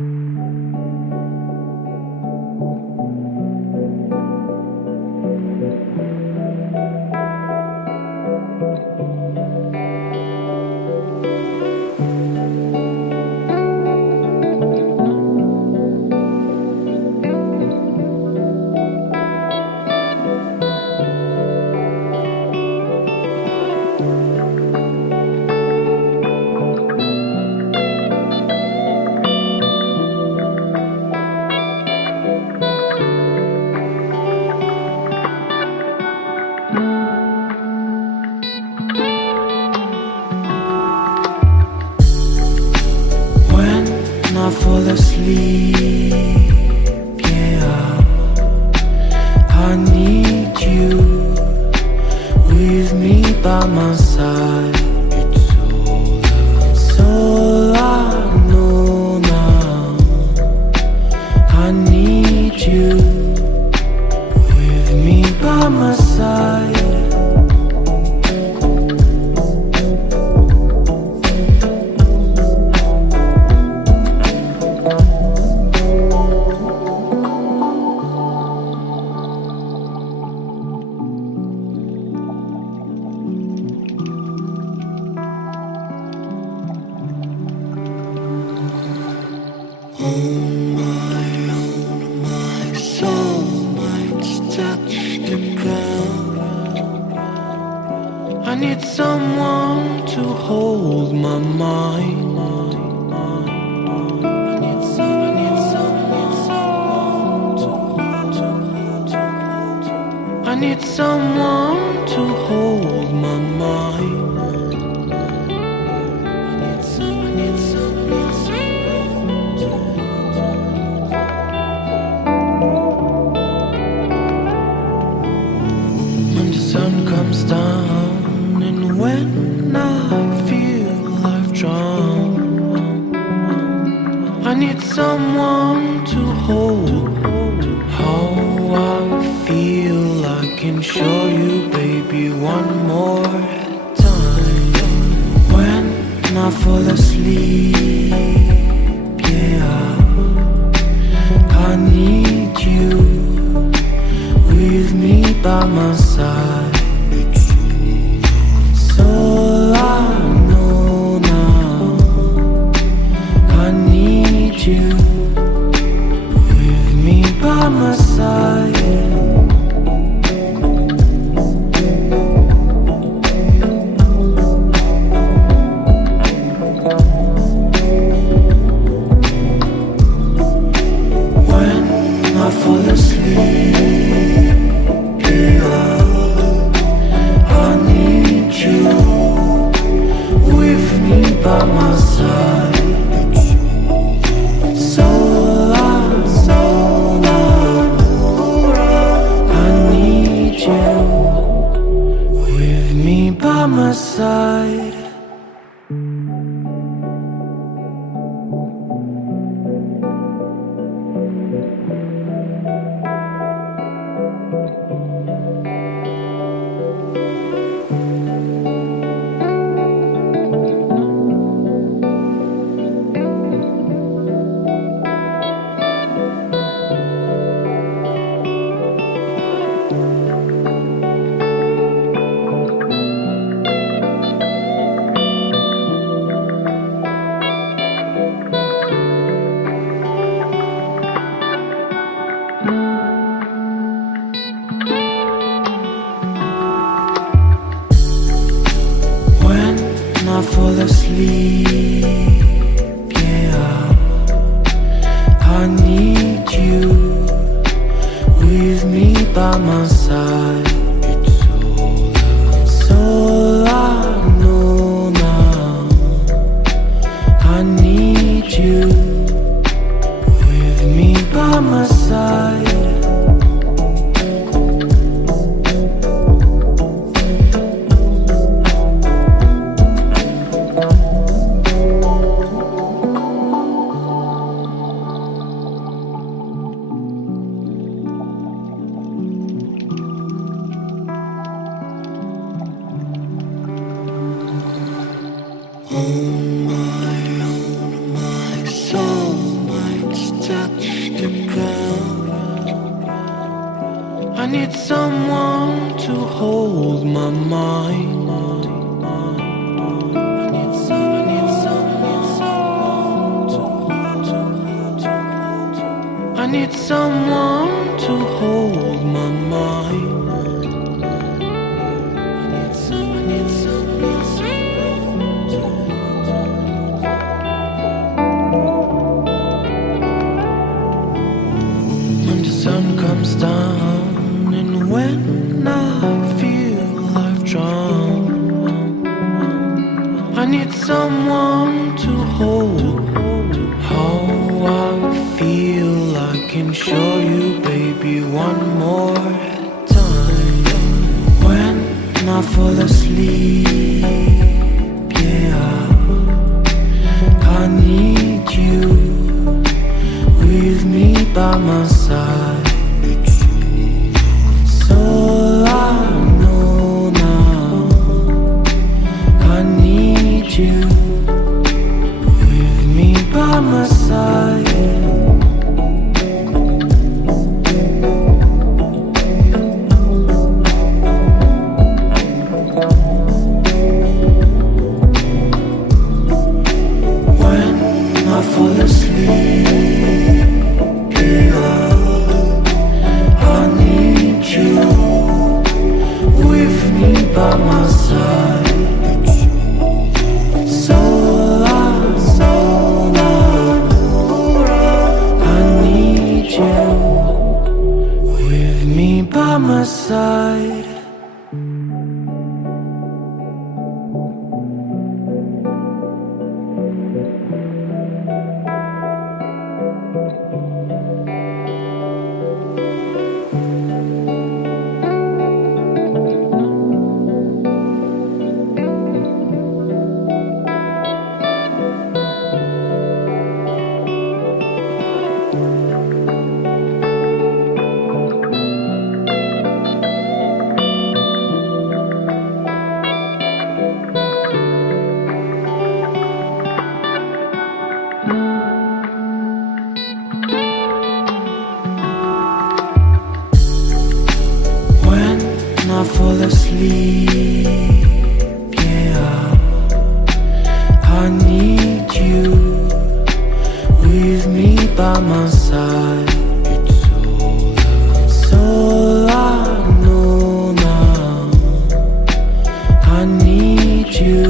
I fall asleep, yeah, I need you with me by my side. It's all I know now. I need you with me by my side. I need someone to hold my mind. I need someone to hold my mind. When the sun comes down and when I feel I've drowned, I need someone to hold how I feel. I can show you, baby, one more time. When I fall asleep, yeah, I need you with me by my side. It's all I know now. I need you with me by my side. I fall asleep, yeah, I need you with me by my side. It's all I know. I need you with me by my side. I fall asleep, yeah, I need you with me by my side. It's all I know now. I need you with me by my side. On my own, my soul. someone to hold my mind. I need someone to hold my mind. When the sun comes down and when I feel I've drowned, I need someone to hold. How I feel I can show you, baby, one more time. When I fall asleep, yeah, I need you with me by my side. It's all I know now. I need you with me by my side. When I fall asleep, yeah, I need you with me by my side. It's all I know. I need you with me by my side. When I fall asleep, yeah, I need you with me by my side. It's all I know now. I need you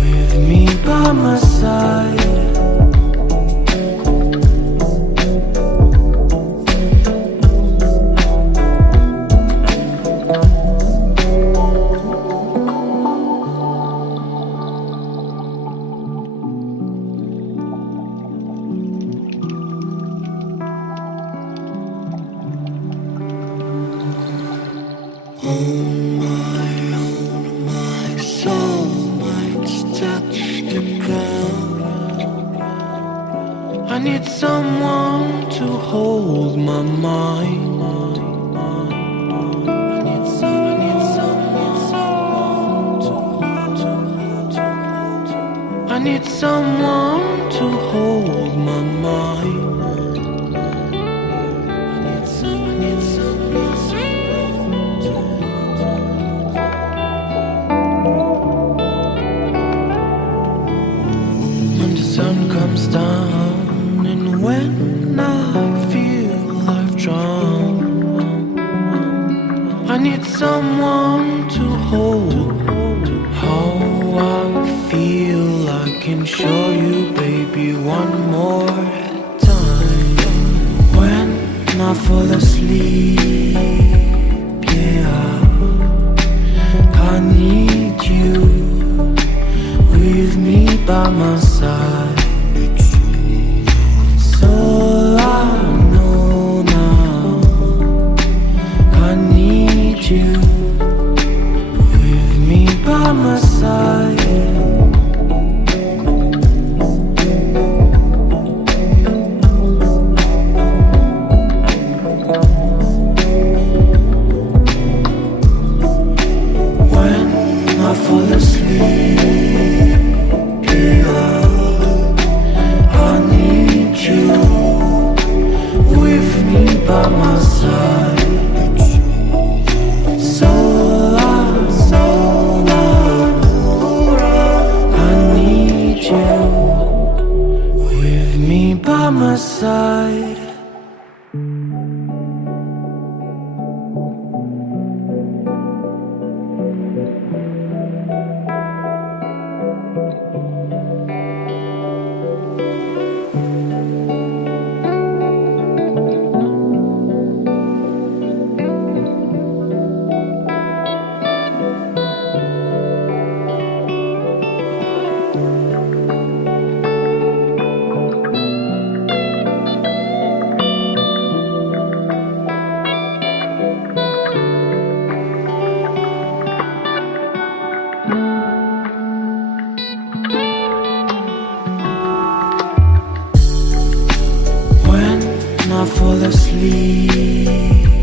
with me by my side. My soul might touch the ground. I need someone to hold my mind. I need someone to hold my mind. When the sun comes down and when I feel I've drowned, I need someone to hold. How I feel I can show you, baby, one more time. When I fall asleep, yeah, I need you with me by my side. It's all I know now. I need you with me by my side. When I fall asleep, yeah, I need you with me by my side. you with me by my side. When I fall asleep,